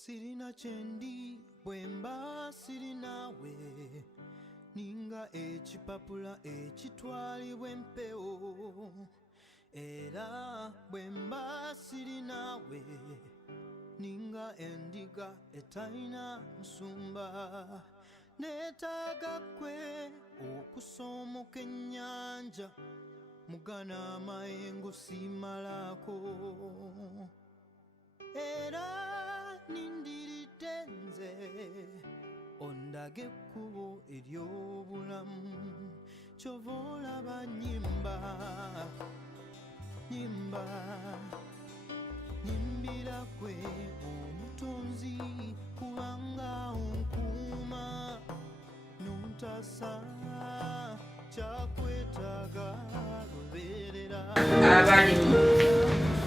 sirina kyendi bwemba sirinawe ninga ekipapula ekitwalibwa empewo era bwemba sirinawe ninga endiga etalina nsumba neetaaga kwe okusomoka ennyanja mugana amayengo simalako era nindiridde nze ondage ekkubo ery'obulamu kyova olaba nnyimba nyimbira gwe omutonzi kubanga onkuuma nontasa kyakwetaaga lubeerera abalimu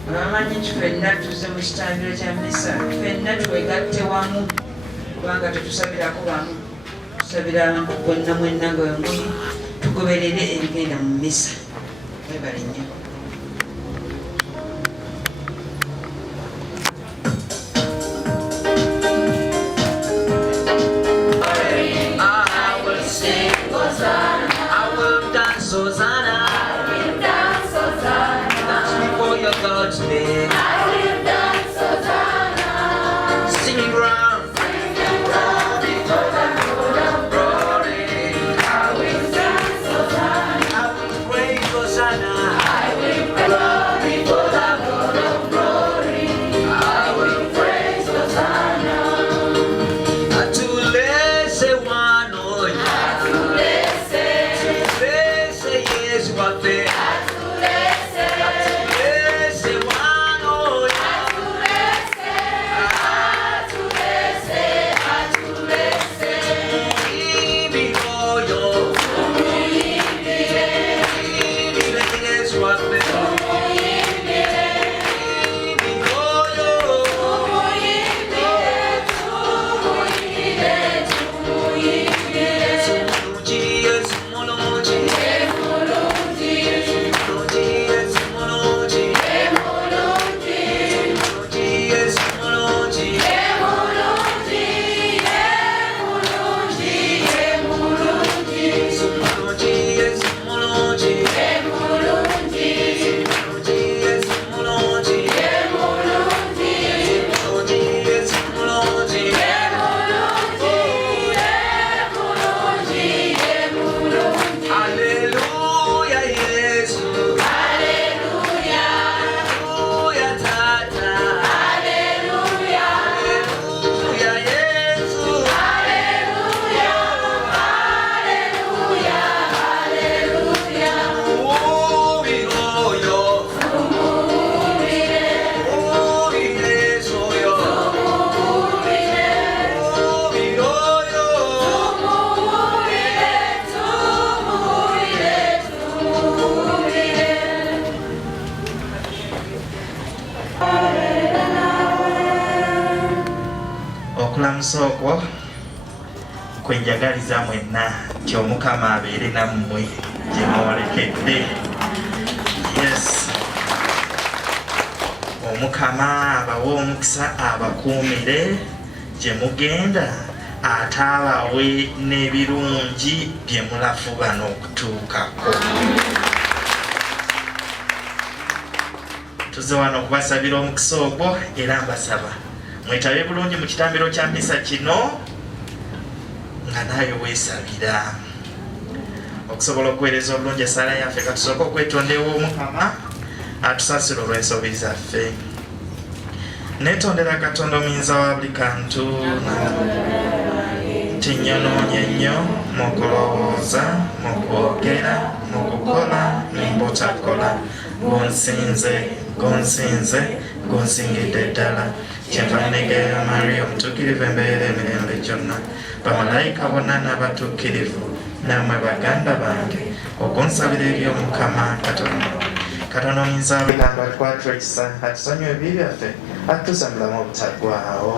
abamanyi nti ffenna tuze mu kitambiro kya mmisa ffenna twegatte wamu kubanga tetusabirako bamu tusabira abantu bonna mwenna nga wemuli tugoberere ebigenda mu mmisa webale nnyo Today. I will dance Hosanna, singing round before the throne of glory. I will dance Hosanna, I will praise Hosanna, I will glory for the throne of glory. I will praise Hosanna. Atulese wano, atulese yes wape. Okulamusoko kwenjagaliza mwenna nti Omukama abeere nammwe gye mwolekedde. Yes, Omukama abawe omukisa abakuumire gye mugenda ate abawe n'ebirungi bye mulafuba n'okutuukako. Tuze wano okubasabira omukisa ogwo era mbasaba mwetabe bulungi mu kitambiro kya mmisa kino nga nayo weesabira okusobola okuweereza obulungi essaala yaffe. Katusooka okwetondewo Omukama atusasira olw'ensobi zaffe. Neetondera Katonda omuyinza wa buli kantu nti nnyonoonye nnyo mu kulowooza, mu kwogera, mu kukola n'embutakola. Gonsinze gonsingidde ddala kyenva neegayirira Mariya omutuukirivu embeera emirembe gyonna. Bamalayika bonna n'abatuukirivu nammwe baganda bange okunsabira eri Omukama Katonda. Katonda omuyinza abigamba twatula ekisa atusonyiwe ebibi byaffe atutuusa mu bulamu obutaggwaawo.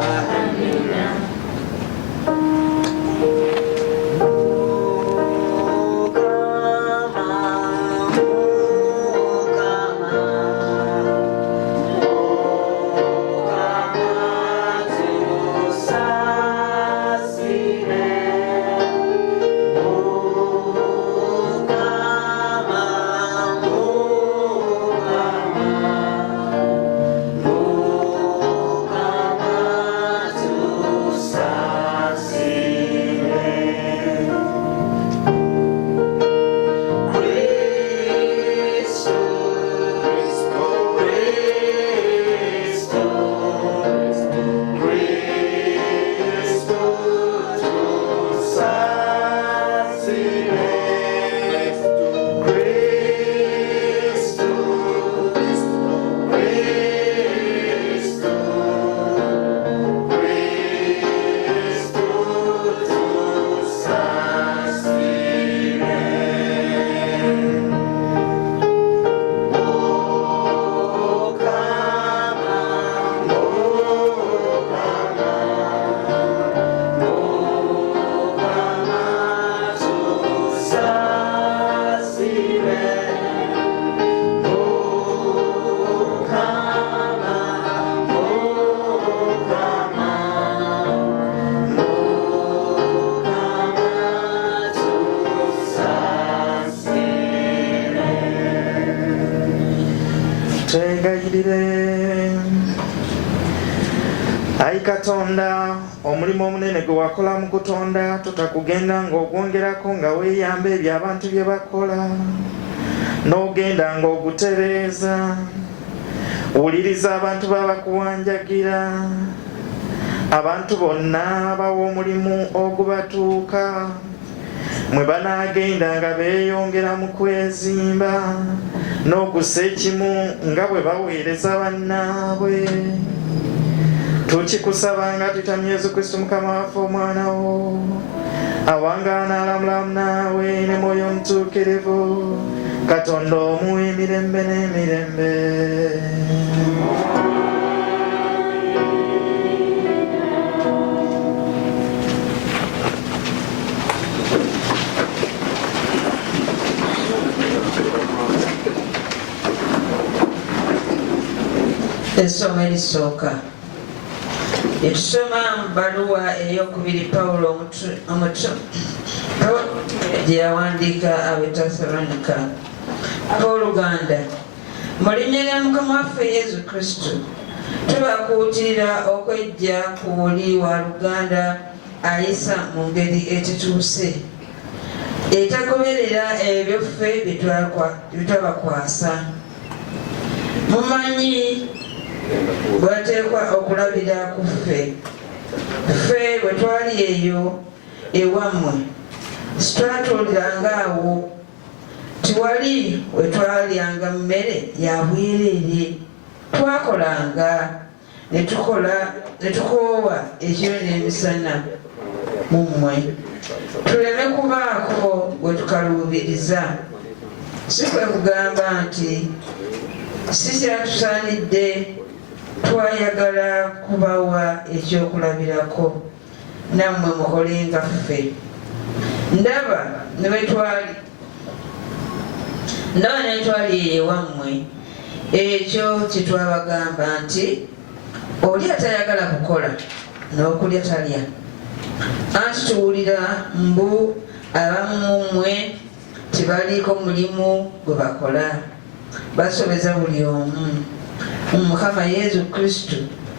tubuulire. Ayi Katonda, omulimu omunene gwe wakola mu kutonda totakugenda ng'ogwongerako nga weeyamba ebyo abantu bye bakola, n'ogenda ng'ogutereeza. Wuliriza abantu babakuwanjagira, abantu bonna bawa omulimu ogubatuuka, mwe banaagenda nga beeyongera mu kwezimba n'okussa ekimu nga bwe baweereza bannaabwe. Tukikusaba nga tutamya Yesu Kristo Mukama waffe omwana wo, awangaala alamulamu naawe ne Mwoyo Omutuukirivu, Katonda omu emirembe n'emirembe. Essomo erisooka etusoma mu bbaluwa ey'okubiri Pawulo gye yawandiika Abetesalonika. Abooluganda, mu linnya lya Mukama waffe Yesu Kristo, tubakuutira okwejja ku buli waluganda ayisa mu ngeri etituuse, etagoberera ebyo ffe bye twabakwasa. Mumanyi bwateekwa okulabira ku ffe bwe twali eyo ewammwe, situlatuulirangaawo, tiwali we twalyanga mmere ya bwereere, twakolanga ne tukoowa ekiro n'emisana mu mmwe, tuleme kubaako gwe tukaluubiriza. Si kwe kugamba nti si kyatusaanidde, twayagala kubawa ekyokulabirako nammwe mukolenga ffe. Ndaba ne twali ewammwe, ekyo kye twabagamba nti oli atayagala kukola n'okulya talya. Anti tuwulira mbu abamu mu mmwe tebaliiko mulimu gwe bakola, basobeza buli omu. Mukama Yesu Kristo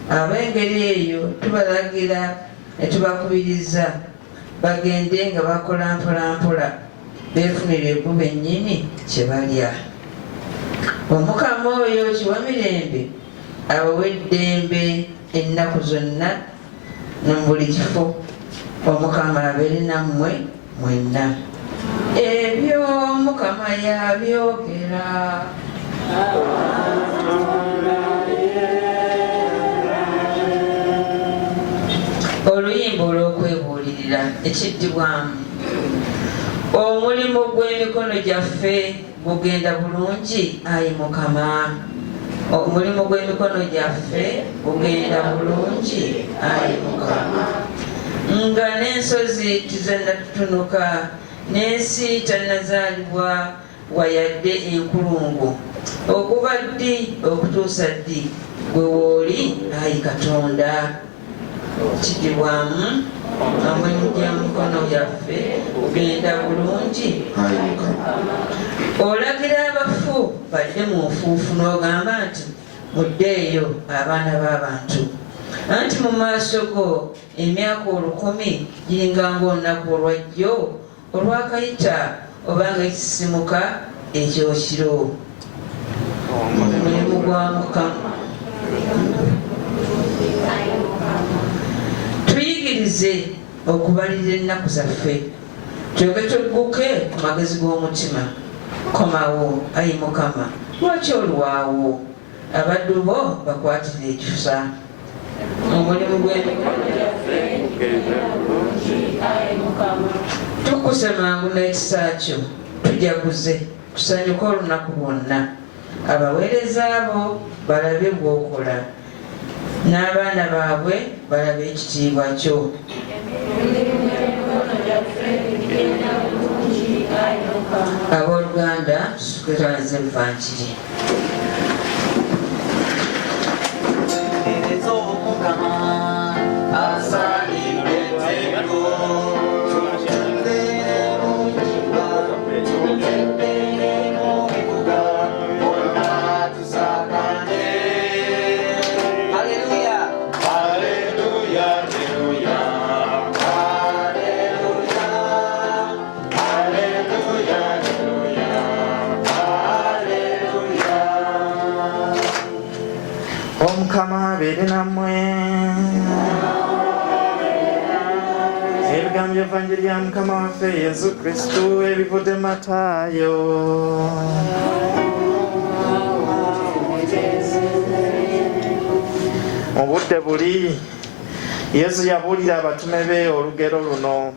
ab'engeri eyo tubalagira ne tubakubiriza bagende nga bakola mpolampola, beefunire bo bennyini kye balya. Omukama oyo kiwa mirembe abawe eddembe ennaku zonna ne mu buli kifo. Omukama abeere nammwe mwenna. Ebyo Mukama yabyogera. Oluyimba olw'okwebuulirira ekiddibwamu. Omulimu gw'emikono gyaffe gugenda bulungi, ayi Mukama. Omulimu gw'emikono gyaffe gugenda bulungi, ayi Mukama. Nga n'ensozi tizannatutunuka, n'ensi tannazaalibwa wayadde enkulungu, okuva ddi okutuusa ddi gwe wooli, ayi Katonda. Kiddibwamu. Omulimu gw'emikono gyaffe gugenda bulungi, ayi Mukama. Olagira abafu badde mu nfuufu n'ogamba nti muddeeyo abaana b'abantu, anti mu maaso go emyaka 1000 giringa ng'olunaku olwajjo olwakayita obanga ekisisimuka ekyokiro. Omulimu gwa Mukama. Tuyigirize okubalirira ennaku zaffe, tulyoke tugguke ku magezi g'omutima. Komawo, ayi Mukama, lwaki olwawo? Abaddu bo bakwatire ekisa. Omulimu gw'emikono gyaffe gugenda bulungi, ayi Mukama. Tukkuse mangu n'ekisa kyo, tujaguze tusanyuke olunaku lwonna. Abaweereza bo balabe bw'okola, n'abaana baabwe balabe ekitiibwa kyo. Abooluganda, twetwalize Evanjiri. Tusakane Ebigambo evanjiri ya Mukama waffe Yesu Kristo ebivudde mu Mataayo. Mu budde buli Yesu yabuulira abatume be olugero luno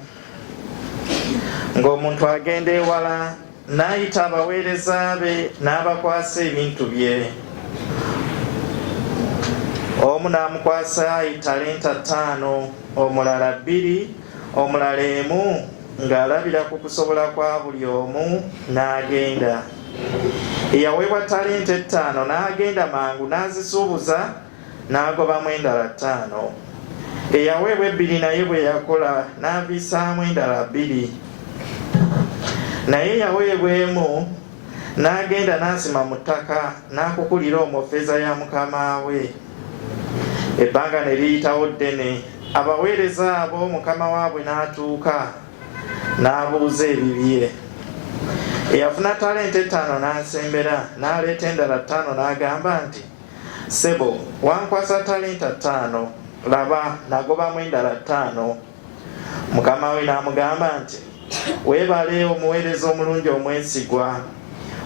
ng'omuntu agenda ewala n'ayita abaweereza be n'abakwasa ebintu bye. Omu n'amukwasa talenta 5, omulala 2, omulala 1, ng'alabira ku kusobola kwa buli omu n'agenda. Eyaweebwa talenta 5 n'agenda mangu n'azisuubuza n'agobamu endala 5. Eyaweebwa 2 naye bwe yakola n'aviisaamu endala 2. Naye yaweebwa 1 n'agenda n'asima mu ttaka n'akukulira omwo ffeeza ya mukama we. Ebbanga ne liyitawo ddene, abaweereza abo mukama waabwe n'atuuka n'abuuza ebibye. Eyafuna talenta 5 n'asembera n'aleeta endala 5 n'agamba nti, "Ssebo, wankwasa talenta 5, laba nagobamu endala 5." Mukama we n'amugamba nti, "Weebale omuweereza omulungi omwesigwa,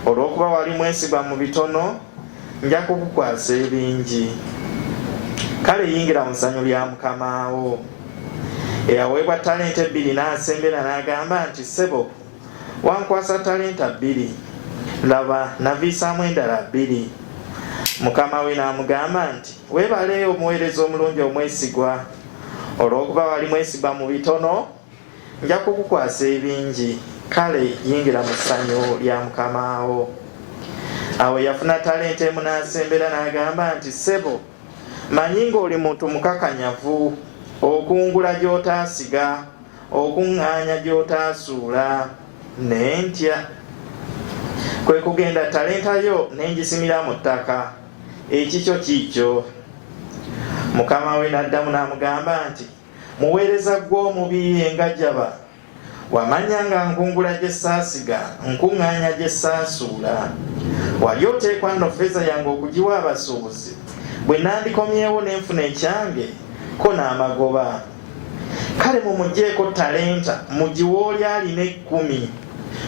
olw'okuba wali mwesigwa mu bitono, nja kukukwasa ebingi. Kale yingira mu ssanyu lya mukama wo." Eyaweebwa talenta 2 n'asembera n'agamba nti, "Ssebo, wankwasa talenta 2, laba naviisaamu endala 2." Mukama we n'amugamba nti, "Weebale omuweereza omulungi omwesigwa, olw'okuba wali mwesigwa mu bitono, nja kukukwasa ebingi. Kale yingira mu ssanyu lya mukama wo." Awo yafuna talenta 1 n'asembera n'agamba nti, "Ssebo, manyi ng'oli muntu mukakanyavu, okungula gy'otaasiga, okuŋŋaanya gy'otaasuula, ne ntya. Kwe kugenda talenta yo n'engisimira mu ttaka, ekikyo kiikyo." Mukama we n'addamu n'amugamba nti, "Muweereza gw'omubi engajjaba, wamanya nga nkungula gye ssaasiga, nkuŋŋaanya gye ssaasuula. Wali oteekwa nno ffeeza yange okugiwa abasuubuzi, bwe nandikomyewo n'enfuna ekyange ko n'amagoba. Kale mumugyeko talenta, mugiwe oli alina 10,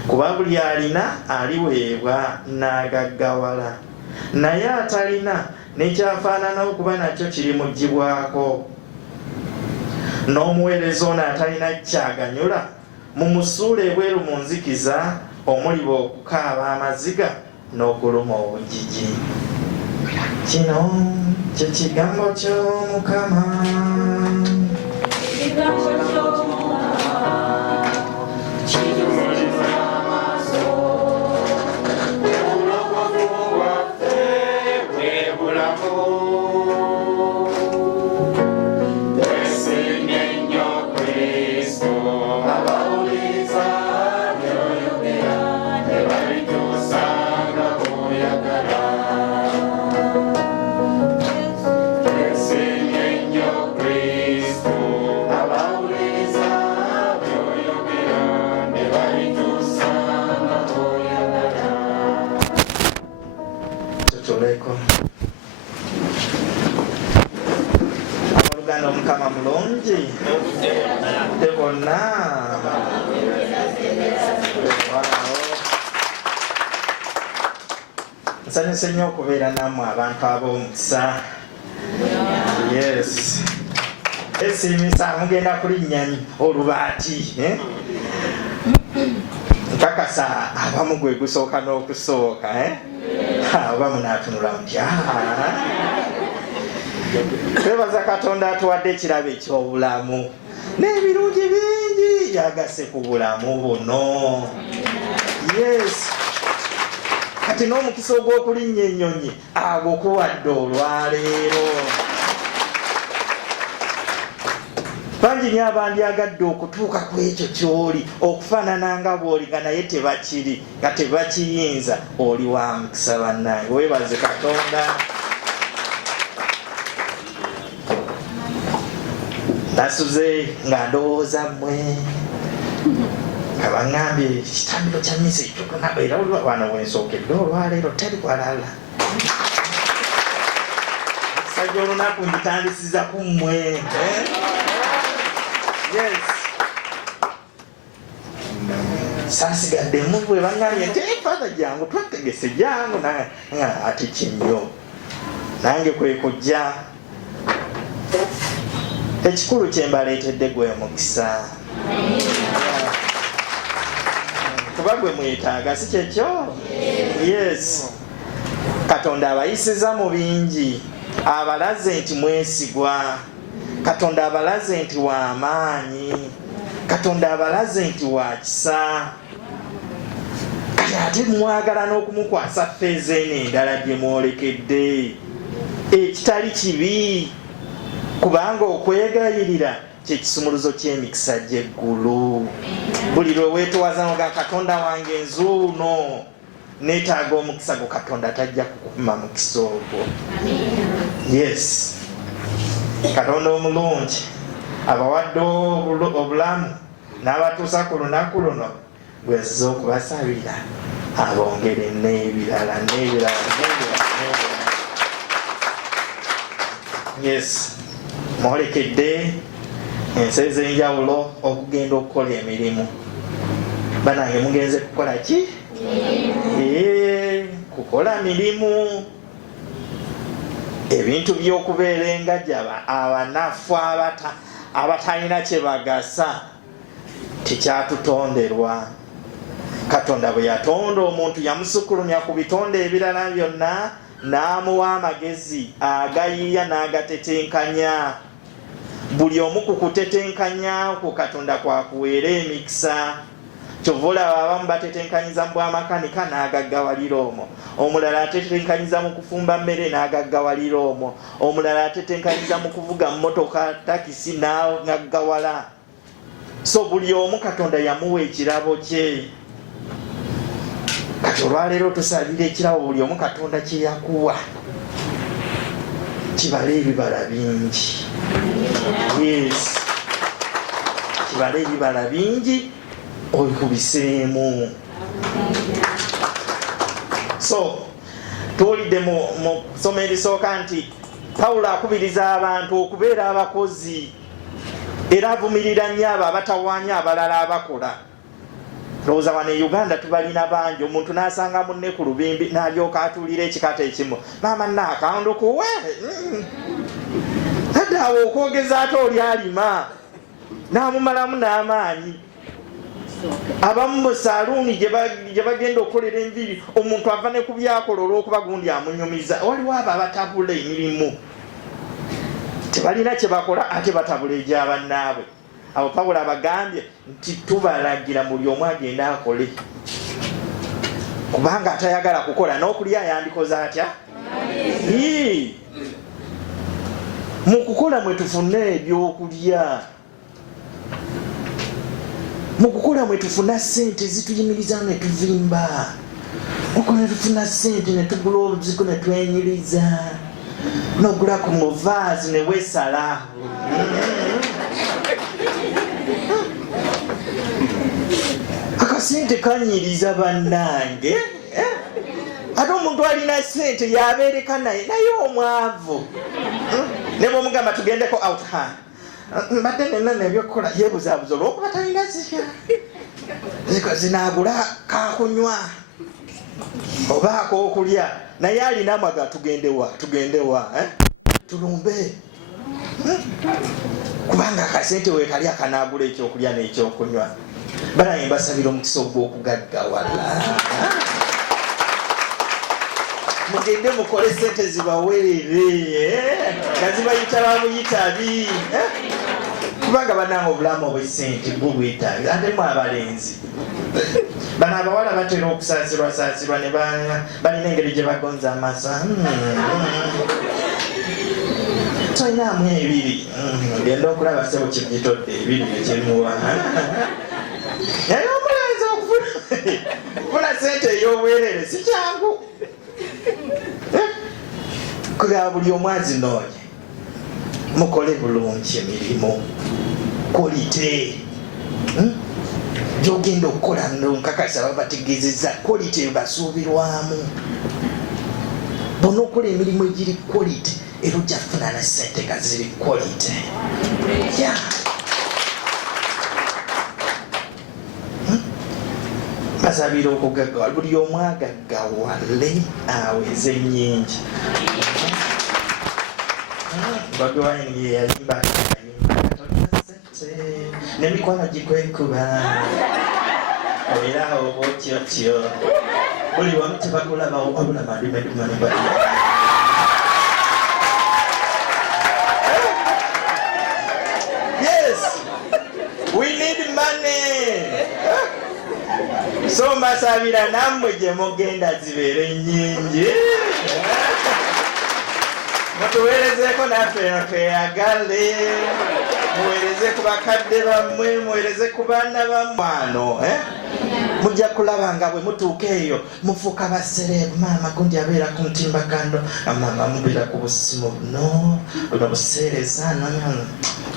kuba buli alina aliweebwa n'agaggawala, naye atalina n'ekyafaanana okuba nakyo kirimuggyibwako. N'omuweereza ono atalina kyaganyula, mumusuule ebweru mu nzikiza, omuliba okukaaba amaziga n'okuluma obujiji." Kino kye kigambo ky'Omukama. Oluganda Omukama mulungi te bonna. Nsanyuse nnyo okubeera nammwe abantu ab'omukisa. Yes. Esiimisa mugenda kulinnya olubaati. Nkakasa abamu gwe gusooka n'okusooka. Oba munaatunula muti twebaza Katonda atuwadde ekirabo eky'obulamu n'ebirungi bingi byagasse ku bulamu buno. Yes. Kati n'omukisa ogw'okulinnya ennyonyi agukuwadde olwaleero. Bangi nnyo abandyagadde okutuuka ku ekyo ky'oli, okufaanana nga bw'oliga naye tebakiri, nga tebakiyinza. Oli wa mukisa bannange, weebaze Katonda. Nasuze nga ndowooza mmwe nga baŋŋambye ekitambiro kya mmisa ekyokuna era wano wensookedde olwaleero teri walala. omusajja olunaku ngitandisiza ku mmwe. Yes. Saasigaddemu bwe baŋŋambye nti fada jangu twategese jangu ati kinyo nange kwe kujja. Ekikulu kye mbaleetedde gwe mukisa. Kuba gwe mwetaaga si kyekyo? Yes. Katonda abayisiza mu bingi, abalaze nti mwesigwa. Katonda abalaze nti wa maanyi. Katonda abalaze nti wa kisa. Ate mwagala n'okumukwasa ffeeza eno endala gye mwolekedde. Ekitali kibi, kubanga okwegayirira kye kisumuluzo ky'emikisa gy'eggulu. Buli lwe weetowaza noga Katonda wange nzuuno neetaaga omukisa gwo, Katonda tajja kukuma mukisa ogwo. Yes. Katonda omulungi abawadde obulamu n'abatuusa ku lunaku luno bwezza okubasabira abongere n'ebirala. Yes. Mwolekedde ensi ez'enjawulo okugenda okukola emirimu. Banange mugenze kukola ki? Kukola mirimu. Ebintu by'okubeera engajaba abanafu abatalina kye bagasa tekyatutonderwa. Katonda bwe yatonda omuntu yamusukulumya ku bitonde ebirala byonna n'amuwa amagezi agayiiya n'agatetenkanya. Buli omu ku kutetenkanya ku Katonda kwakuweera emikisa. Kyova olaba abamu batetenkanyiza mu bwamakanika n'agaggawalira omwo, omulala atetenkanyiza mu kufumba mmere n'agaggawalira omwo, omulala atetenkanyiza mu kuvuga mmotoka takisi n'agaggawala. So buli omu Katonda yamuwa ekirabo kye. Kati olwaleero tusabira ekirabo buli omu Katonda kye yakuwa kibale ebibala bingi. Yes. Kibale ebibala bingi oyikubiseemu. So tuwulidde mu ssomo erisooka nti Pawulo akubiriza abantu okubeera abakozi era avumirira nnyo abo abatawaanya abalala abakola. Lowooza wano e Uganda tubalina bangi, omuntu n'asanga munne ku lubimbi n'alyoka atuulira ekikata ekimu, maama naakandu kuwe adde awo okwogeza ate oli alima n'amumalamu n'amaanyi. Abamu mu saaluuni gye bagenda okukolera enviri omuntu ava ne ku byakola olw'okuba gundi amunyumiza. Waliwo abo abatabula emirimu, tebalina kye bakola ate batabula egy'abannaabwe. Abo Pawulo abagambye nti tubalagira buli omu agenda akole, kubanga atayagala kukola n'okulya yandikoze atya? Mu kukola mwe tufuna ebyokulya, mu kukola mwe tufuna ssente zituyimiriza ne tuvimba, mukola ne tufuna ssente ne tugula oluzigo ne twenyiriza, n'ogula ku muvaazi ne weesala. Akasente kanyiriza bannange. Ate omuntu alina ssente yabeereka naye omwavu. Ne bw'omugamba tugendeko out hand, mbadde nenna nebyokukola yeebuzaabuza olw'okuba talina zika zinaagula kakunywa oba ak'okulya, naye alina amaga tugendewa tulumbe, kubanga akasente weekali akanaagula ekyokulya n'ekyokunywa. Banaye mbasabira omukisa ogw'okugaggawala. Mugende mukole ssente zibawerere nga zibayita babuyitabi, kubanga banange obulamu obw'essente bwo bwetaaga. Ate mu abalenzi bano abawala batera okusaasirwasaasirwa ne balina engeri gye bagonza amaaso. Toyinaamu ebiri, genda okulaba sebo kibitodde ebiri ekyemuwa. Naye omulenzi okufuna ssente ey'obwerere si kyangu. Kuba buli omu azinoonye, mukole bulungi emirimu, kolite gy'ogenda okukola. Nkakasa babategeezezza kolite basuubirwamu. Bona okola emirimu egiri kolite era ojja kufuna ne ssente nga ziri quality. Basabira okugaggawala buli omu agaggawale aweze nnyingi. Bobi Wine ye yayimba n'emikwano gikwekuba era oba otyotyo buli wamu tebakulaba wabula madumedumane. Yes, we need money. So mbasabira nammwe gye mugenda zibeere nnyingi. Mutuweerezeeko naffe tweyagale, muweereze ku bakadde bammwe, muweereze ku baana bammwe. Wano mujja kulaba nga bwe mutuuka eyo mufuuka basereebu. Maama gundi abeera ku mutimbagano, maama mubeera ku busimu buno buno buseereza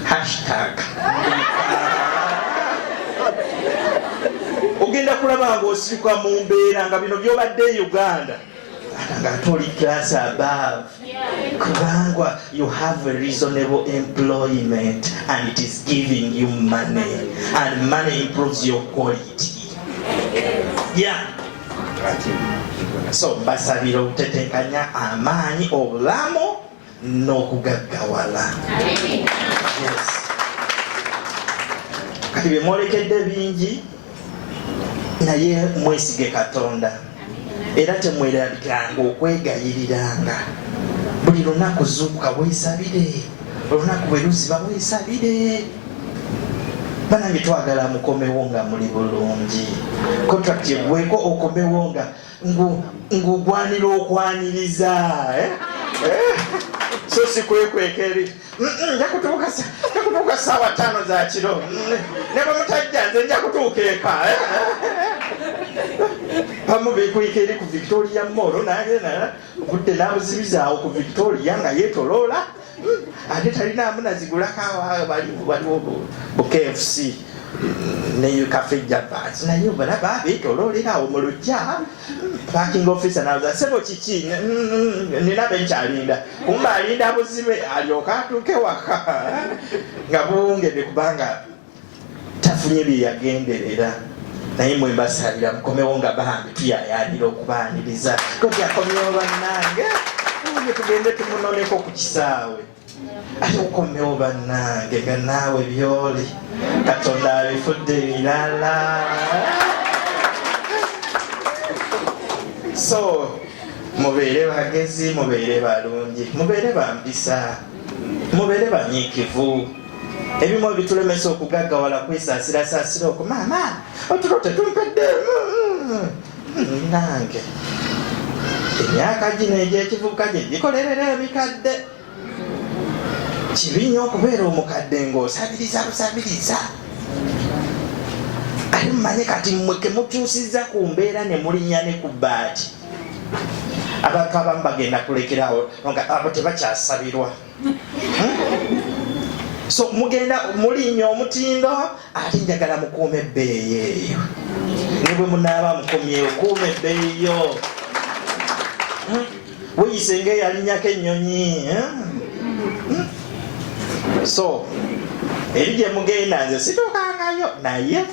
hashtag. Ogenda kulaba ng'osirika mu mbeera nga bino by'obadde Uganda nga toli class above, kubanga you have a reasonable employment and it is giving you money and money improves your quality. So basabira okutetenkanya amaanyi, obulamu n'okugaggawala. Kati bye mwolekedde bingi naye mwesige Katonda era temwerabikanga okwegayiriranga. Buli lunaku zuukuka weesabire, olunaku bwe luziba weesabire. Banange twagala mukomewo nga muli bulungi. Contract egweko okomewo nga ng'ogwanira okwaniriza. So si kwekweka eri nja kutuuka ssaawa 5 za kiro ne bwe mutajja nze nja kutuuka eka. Bamu beekweka eri ku Victoria Mall n'agenda budde n'abuzibizaawo ku Victoria nga yeetoloola ate talinaamu nazigulako waliwo bu KFC ne Cafe Japas naye balaba beetoloolerawo mu lujja. Parking officer n'abuuza ssebo kiki nina benkyalinda, kumba alinda buzibe alyoka atuuke waka nga buwungedde kubanga tafunye bye yagenderera. Naye mwe mbasalira mukomewo nga bambi tuyayaanira okubaaniriza. Koti akomyewo bannange tugende tumunoneko ku kisaawe. Ate ukomewo bannange nga naawe byoli Katonda abifudde ebirala. So mubeere bagezi, mubeere balungi, mubeere bampisa, mubeere banyiikivu. Ebimu bitulemesa okugaggawala kwesaasirasaasira okwo. Maama otulo tetumpedde nange emyaka gino egy'ekivubuka gye gikolerera ebikadde. Kibi nnyo okubeera omukadde ng'osabiriza busabiriza. Ate mumanye kati mmwe ke mukyusizza ku mbeera ne mulinnya ne ku bbaati. Abantu abamu bagenda kulekerawo nga abo tebakyasabirwa. So mugenda mulinnya omutindo ate njagala mukuuma ebbeeyi eyo. Ne bwe munaaba mukomyewo kuuma ebbeeyi yo. Weyise ng'eyalinnyako ennyonyi. So eri gye mugenda nze situukangayo naye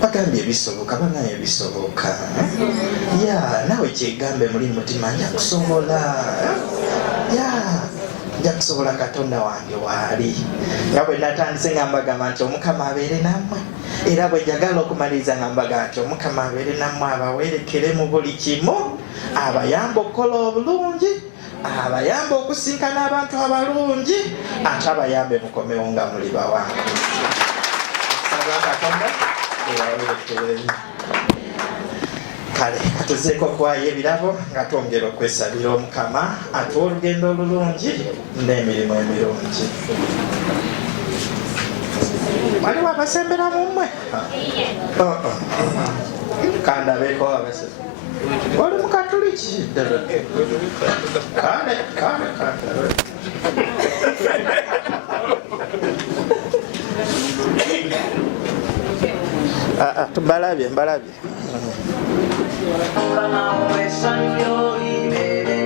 bagambye ebisoboka, banaye ebisoboka. Nawe kyegambe muli mutima nja kusobola. Nja kusobola Katonda wange waali. Nga bwe natandise nga mbagamba nti Omukama abeere nammwe. Era bwe njagala okumaliriza nga mbagamba nti Omukama abeere nammwe, abawerekere mu buli kimu, abayamba okukola obulungi, abayamba okusinkana abantu abalungi, ate abayambe mukomewo nga muli bawanguzi. Saba Katonda ewawerekeremu. Kale katuzeeko okwayo ebirabo nga twongera okwesabira Omukama atuwa olugendo olulungi n'emirimu emirungi. Waliwo abasembera mummwe? Kandabeeko abasembera. Oli Mukatuliki? Kale. Mbalabye. Mukama w'essanyu ly'olibeere.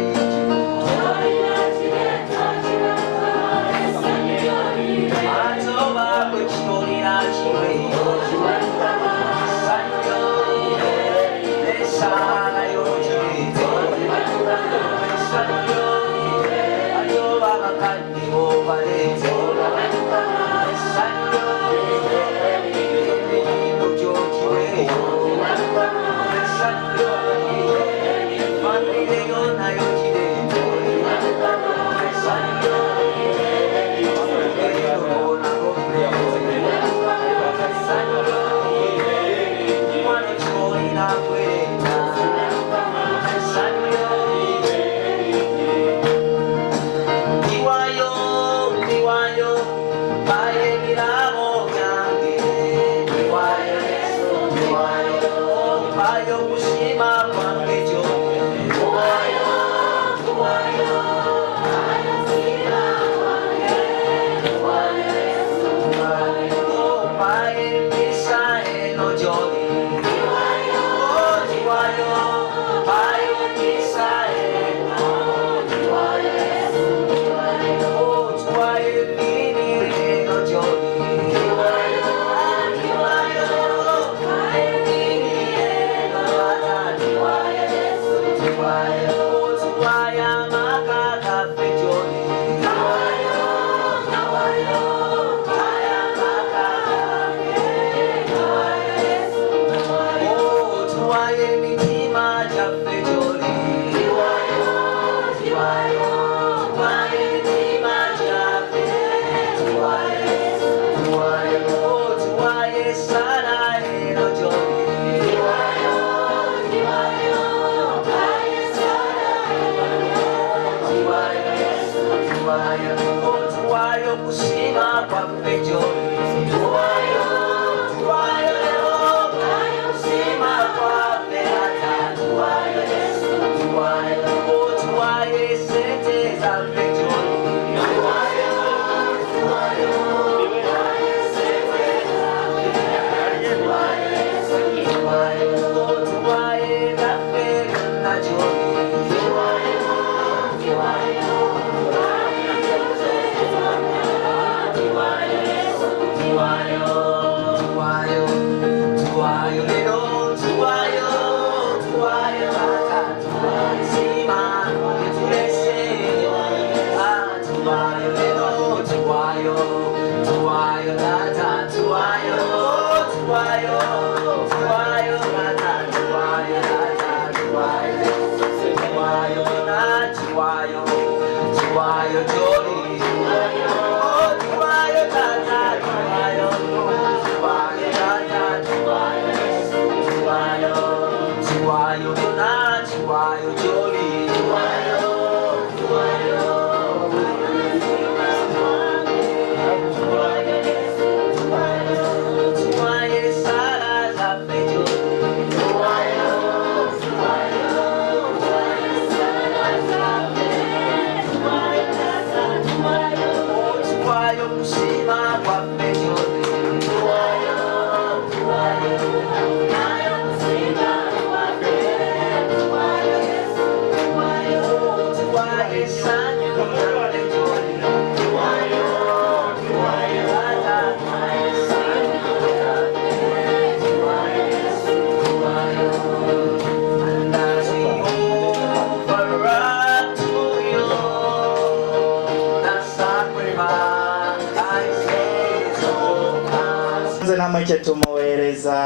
namwe kye tumuweereza.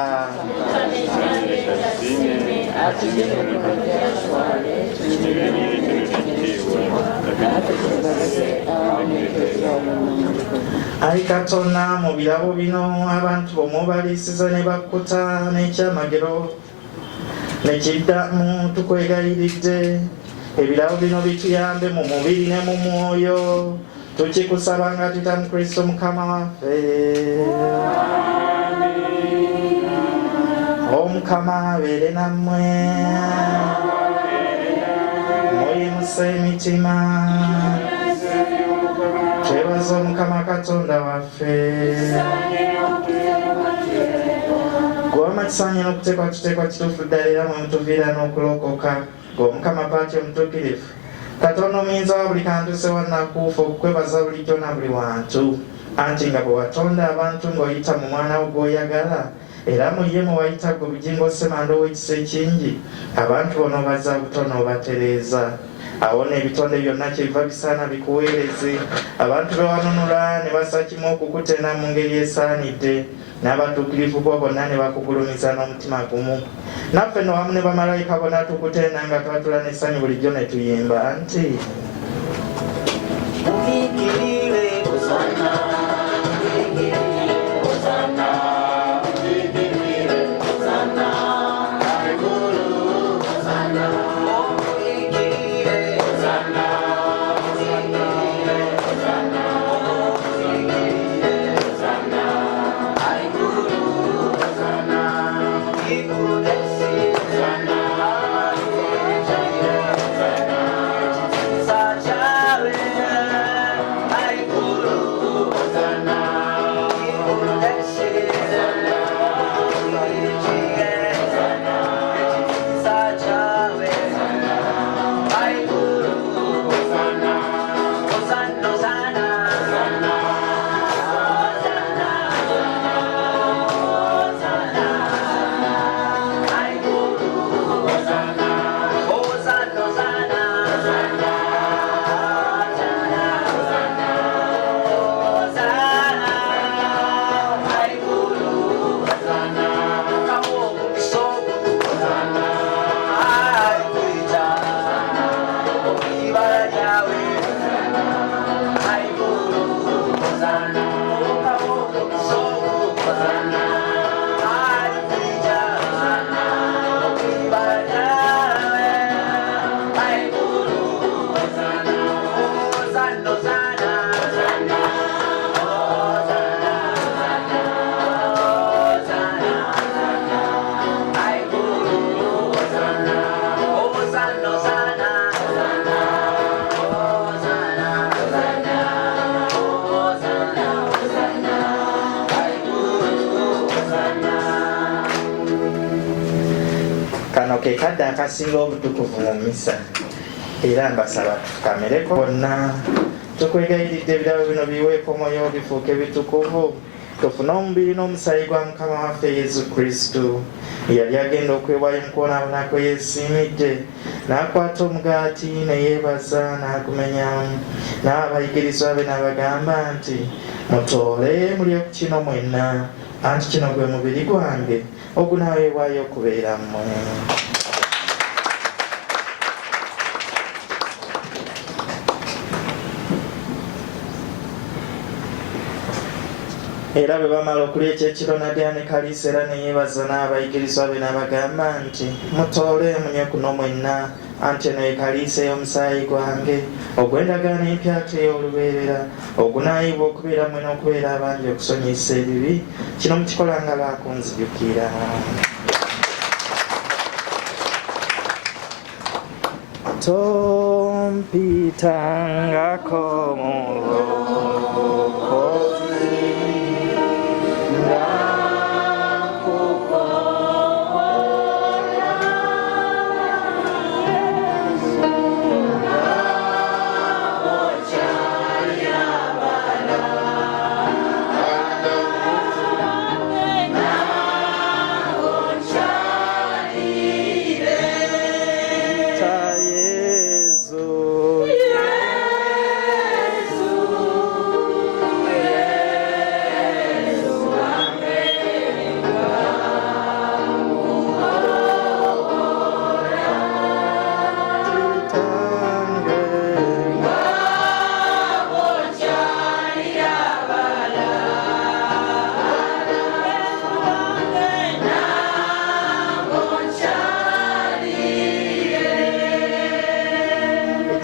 Ayi Katonda, mu birabo bino abantu bomubaliisiza ne bakkuta n'ekyamagero ne kiddamu, tukwegayiridde ebirabo bino bituyambe mu mubiri ne mu mwoyo, tukikusaba nga tuyita mu Kristo Mukama waffe. Omukama abeere nammwe, muyimuse emitima, twebaze Omukama Katonda waffe. Gw'amakisa nnyo n'okuteekwa kituufu ddala era mwe mutuviira n'okulokoka, gw'Omukama Paati omutuukirivu, Katonda omuyinza wa buli kantu se wannakuufa, okukwebaza bulijjo na buli wantu, anti nga bwe watonda abantu ng'oyita mu mwana wo gw'oyagala, era mu ye mwe wayita ggwe bugingo ssemanda ow'ekisa ekingi, abantu bono bazza butono obatereeza. awona ebitonde byonna kyebiva bisaana bikuweereze abantu bewanunula ne basakima okukutena mu ngeri esaanidde n'abatuukirivu bo bonna ne bakugulumiza n'omutima gumu naffe no wamu ne bamalayika bonna tukutenda nga twatula n'essanyu bulijjo ne tuyimba nti kano ke kadde akasinga obutukuvu mu misa era mbasaba tufukamireko bonna tukwegayiridde ebirabo bino biweeko omwoyo bifuuke bitukuvu tufune omubiri n'omusaayi gwa mukama waffe yesu kristo yali agenda okwewaayo mu kwonaabona kwe yeesiimidde n'akwata omugaati ne yeebaza n'agumenyamu n'abayigirizwa be n'abagamba nti mutoole mulye ku kino mwenna anti kino gwe mubiri gwange ogunaaweebwayo okubeera mmwe era bwe bamala okulya ekyekiro nadya ne kaliisa era ne yeebaza n'abayigirizwa be n'abagamba nti mutoole munywe kuno mwenna anti eno ye kaliisa ey'omusaayi gwange ogw'endagaano empya ate ey'olubeerera ogunaayibwa okubeera mmwe n'okubeera abangi okusonyiyisa ebibi kino mukikola nga lwakunzijukira tompitangako mulokozi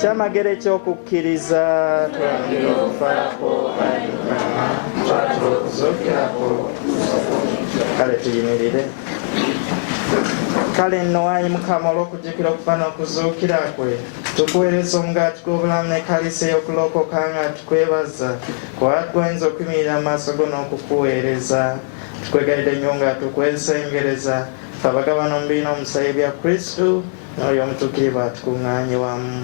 ekyamagero ekyokukkiriza twongera okufaako twatula okuzuukirako kale tuyimirire kale nno ayi mukama olw'okujjukira okufa n'okuzuukira kwe tukuweereza omugaati gw'obulamu ne kaliisa ey'okulokoka nga tukwebaza kuba twoyinza okuyimirira mu maaso go n'okukuweereza tukwegayidde nnyo nga tukwesengereza fe abagabana omubiri n'omusaayi bya kristo n'oyo omutuukirivu atukuŋŋaanye wamu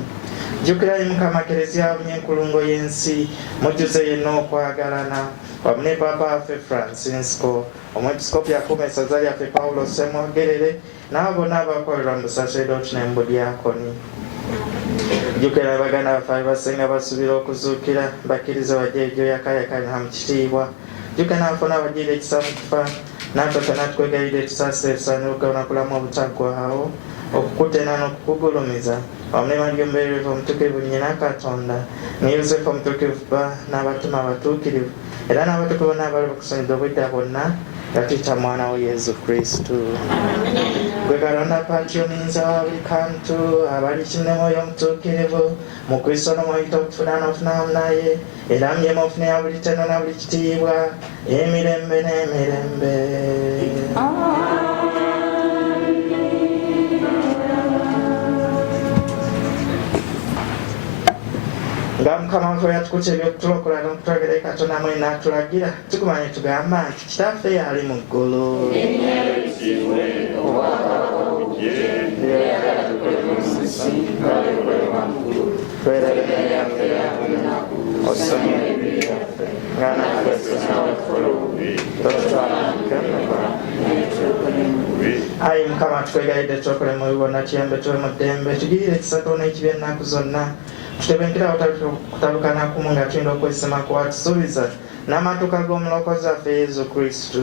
jjukirayo mukama kereziya bunyenkulungo y'ensi mujjuze yenna okwagalana wamu ne papa waffe francisco omwepiskopi akuuma essaza lyaffe paulo semwogerere n'abo bonna abakolera mu busaserdoti ne mu budyakoni jjukira baganda baffe abasinga basuubira okuzuukira bakkirize wajja egyo yakayakana mu kitiibwa jjukira n'abafuna abagirira ekisa mu kufa natwe ffenna tukwegayirira etusaasira ebisaanira okuganakulamu obutaggwaawo okukutena n'okukugulumiza omulema ly'omubeerevu omutuukirivu nnyina katonda ne yosefu omutuukirivu ba n'abatuma abatuukirivu era n'abatukuvu n'abali bakusonyiza obwedda bwonna nga tuyita mwana we yesu kristu gwe kalonda patri omuyinza wa buli kantu abali kinnemwoyo omutuukirivu mu kristo n'omwoyita okufuna n'ofunamu naye era mulyemu ofune ya buli tendo na buli kitiibwa emirembe n'emirembe. nga mukama waffe yatukuta ebyokutulokola n'okutwogera katonda mwe n'atulagira tukumanye tugamba nti kitaffe yali mu ggulu osonyiwe ebibi byaffe nga naffe ayi mukama tukwegayidde twokole mu bibona tuyambe tuwe mu ddembe tugirire ekisa n'ekibi ennaku zonna tutebenkera kutabukana kumu nga tuyinza okwesema kwatusuubiza n'amatuka g'omulokozi waffe yesu kristu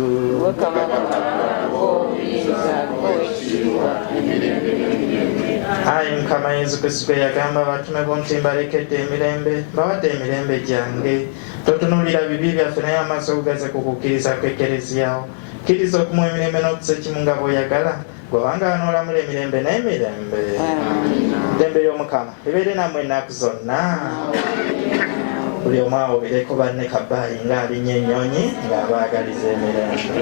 ayi mukama yesu kristu gwe yagamba abatume bo nti mbalekedde emirembe mbawadde emirembe gyange totunuulira bibi byaffe naye amaaso obugaze ku kukkiriza kw'ekereziyawo kkiriza okumuwa emirembe n'okusa ekimu nga bw'oyagala gwewanga wanoolamula emirembe n'emirembe ddembe ly'omukama libeere nammwe ennaku zonna buli omu awo bireko banne kabaayi ng'alinya ennyonyi ng'abaagaliza emirembe.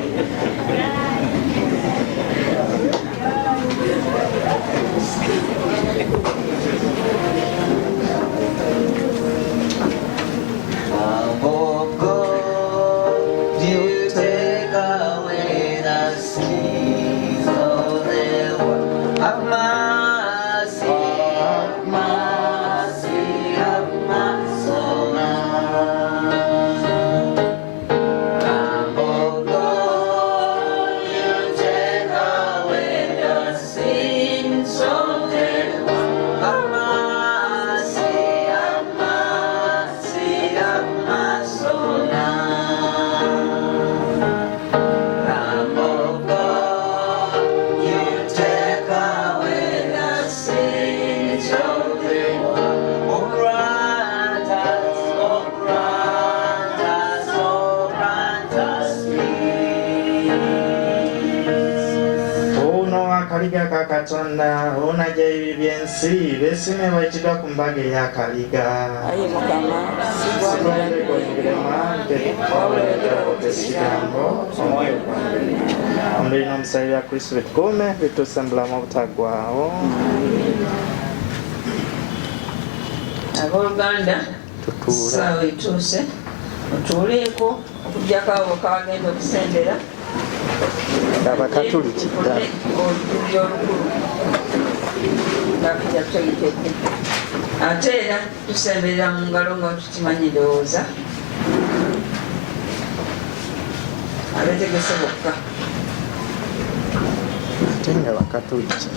akaliga ka katonda onajja ebibi by'ensi beesime bayitibwa ku mbaga ey'akaliga ayi mukama sigwandekoingirema nte ekigambo omwoyo gwange omubiri n'omusaayi bya kristo bitukuume bituuse mu bulamu obutaggwaawo. abooluganda saawa etuuse otuuleeko okugjako abo kawagenda okusendera abakatuliki ddala olutuli olukulu ngakija tutegekedde ate era tusemberera mu ngalo nga tukimanyi ndowooza abeetegese bokka ate nga bakatuliki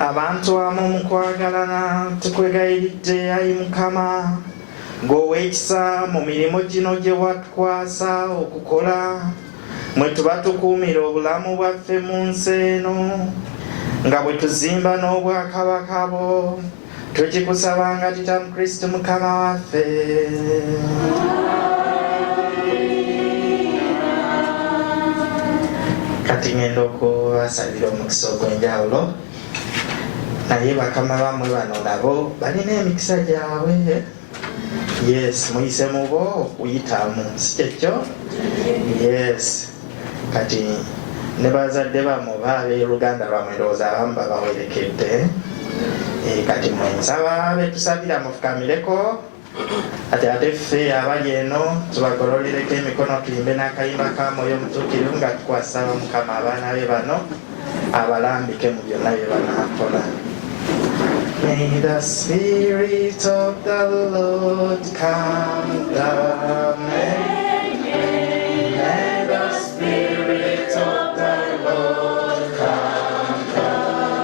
abantu amu mu kwagalana tukwegayiridde ayi Mukama ng'ow'ekisa mu mirimu gino gye watukwasa okukola mwe tuba tukuumira obulamu bwaffe mu nsi eno nga bwe tuzimba n'obwakabaka bwo tukikusaba nga Tata Kristo Mukama waffe. Kati ngenda okubasabira omukisa ogw'enjawulo naye bakama bamwe bano nabo balina emikisa gyabwe. Yes, muyise mubo okuyitamu si kyekyo? Yes, kati ne bazadde bamwe b'abeeruganda lwamwe ndowooza abamu babawerekedde. Kati mwensaba betusabira mufukamireko ate ffe abali eno tubagololereko emikono tuyimbe n'akayimba ka Mwoyo Mutuukirivu nga tukwasaba Mukama abaana be bano abalambike mu byonna bye banaakola. May the Spirit of the Lord come down. May the Spirit of the Lord come down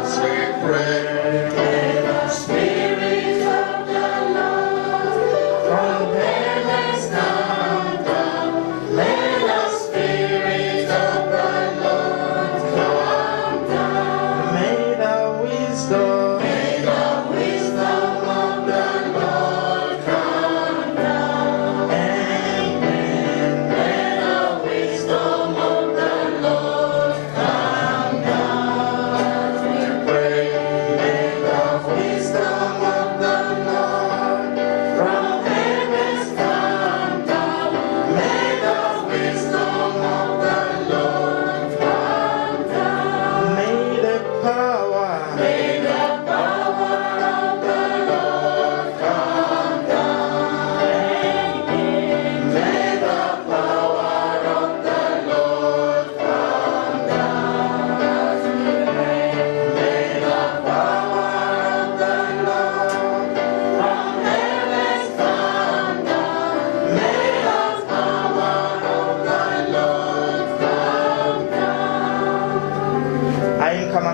as we pray. May the Spirit of the Lord from heaven come down. May the Spirit of the Lord come down. May the wisdom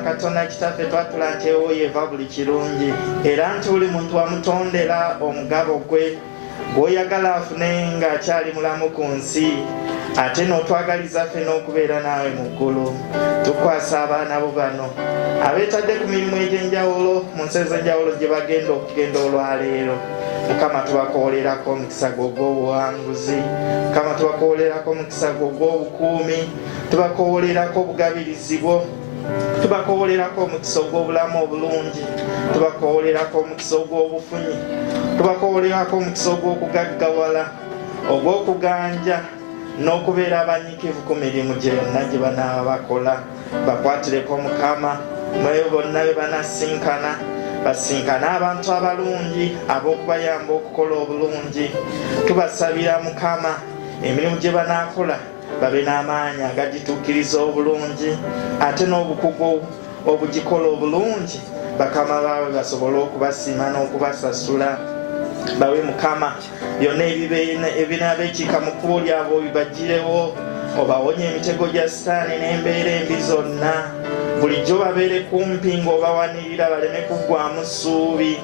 Katonda kitaffe twatula nti ewo yeva buli kirungi era nti buli muntu wamutondera omugabo gwe gw'oyagala afune ng'akyali mulamu ku nsi ate n'otwagaliza ffe n'okubeera naawe mu ggulu. Tukwasa abaana bo bano abeetadde ku mirimu egy'enjawulo mu nsi ez'enjawulo gye bagenda okugenda olwaleero. Mukama tubakoolerako omukisa gwo ogw'obuwanguzi, Mukama tubakoolerako omukisa gwo ogw'obukuumi, tubakoolerako obugabirizi bwo, tubakoolerako omukisa ogw'obulamu obulungi, tubakoolerako omukisa ogw'obufunyi, tubakoolerako omukisa ogw'okugaggawala, ogw'okuganja n'okubeera abanyiikivu ku mirimu gye yonna gye banaaba bakola. Bakwatireko Mukama mwe bonna be banasinkana, basinkane abantu abalungi ab'okubayamba okukola obulungi. Tubasabira Mukama emirimu gye banaakola babe n'amaanyi agagituukiriza obulungi ate n'obukugu obugikola obulungi bakama baabwe basobole okubasiima n'okubasasula. Bawe Mukama byonna ebinaaba ekiika mu kkubo lyabwe obibagirewo, obawonye emitego gya sitaani n'embeera embi zonna. Bulijjo babeere kumpi ng'obawanirira baleme kuggwamu ssuubi.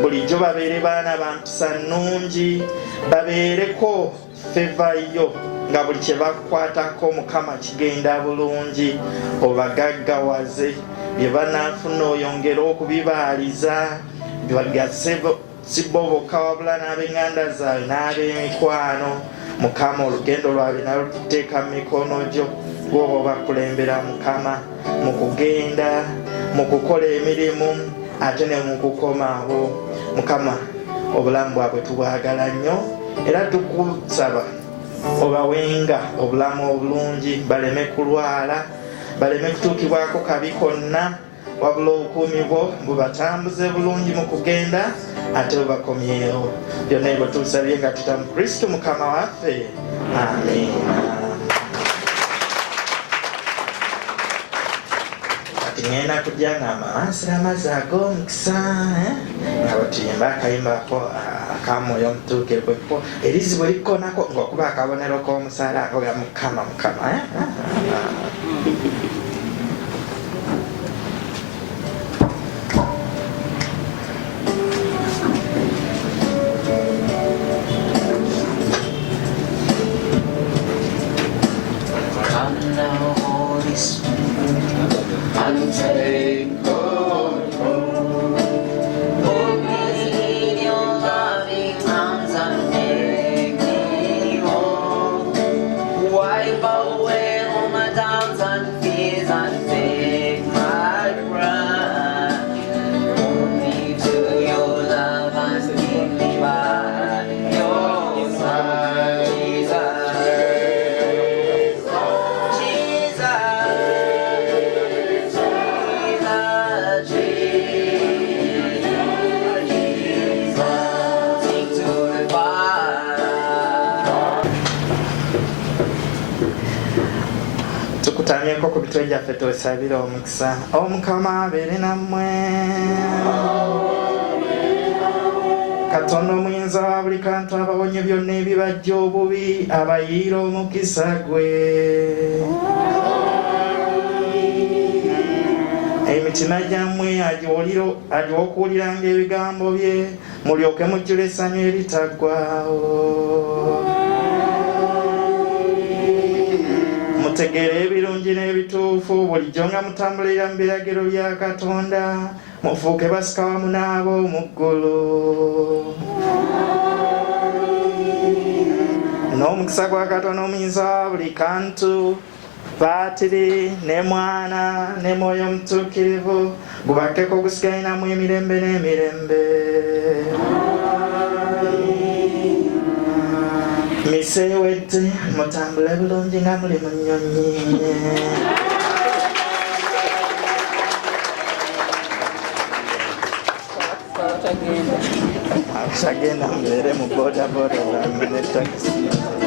Bulijjo babeere baana ba mpisa nnungi, babeereko fevayo nga buli kye bakwatako Mukama kigenda bulungi. Obagaggawaze bye banaafuna oyongere okubibaaliza, bibagase si bo bokka wabula n'ab'enganda zaabwe n'ab'emikwano. Mukama olugendo lwabwe nalwo tuteeka mu mikono gyo, gwoba obakulembera Mukama mu kugenda, mu kukola emirimu ate ne mu kukomaabo. Mukama obulamu bwabwe tubwagala nnyo era tukusaba obawenga obulamu obulungi, baleme kulwala, baleme kutuukibwako kabi konna, wabula obukuumi bwo bubatambuze bulungi mu kugenda ate bubakomyewo. Byonna ebyo tubisabye nga tuta mu Kristo Mukama waffe. Amiina. Kati ngenda kujja ngamba wansira amazzi ag'omukisa nga batuyimba akayimbako aka Mwoyo Mutuukirivu erizibu likkonako ng'okuba akabonero k'omusaala akoga Mukama Mukama. tukutamyeko ku bitwe gyaffe twesabire omukisa. Omukama abeere nammwe. Katonda omuyinza wa buli kantu abawonye byonna ebibajja obubi abayiira omukisa gwe. Emitima gyammwe agiwa okuwuliranga ebigambo bye mulyoke mujjula essanyu eritaggwaawo. Mutegeere ebirungi n'ebituufu bulijjo nga mutambulira mu biragiro bya Katonda mufuuke basika wamu n'abo mu ggulu. N'omukisa gwa Katonda omuyinza wa buli kantu Paatiri ne Mwana ne Mwoyo Omutuukirivu gubakkeko gusigale nammwe emirembe n'emirembe. Mise ewedde mutambule bulungi nga muli mu nnyonyi. Abutagenda mubeere mu boda boda ne takisi.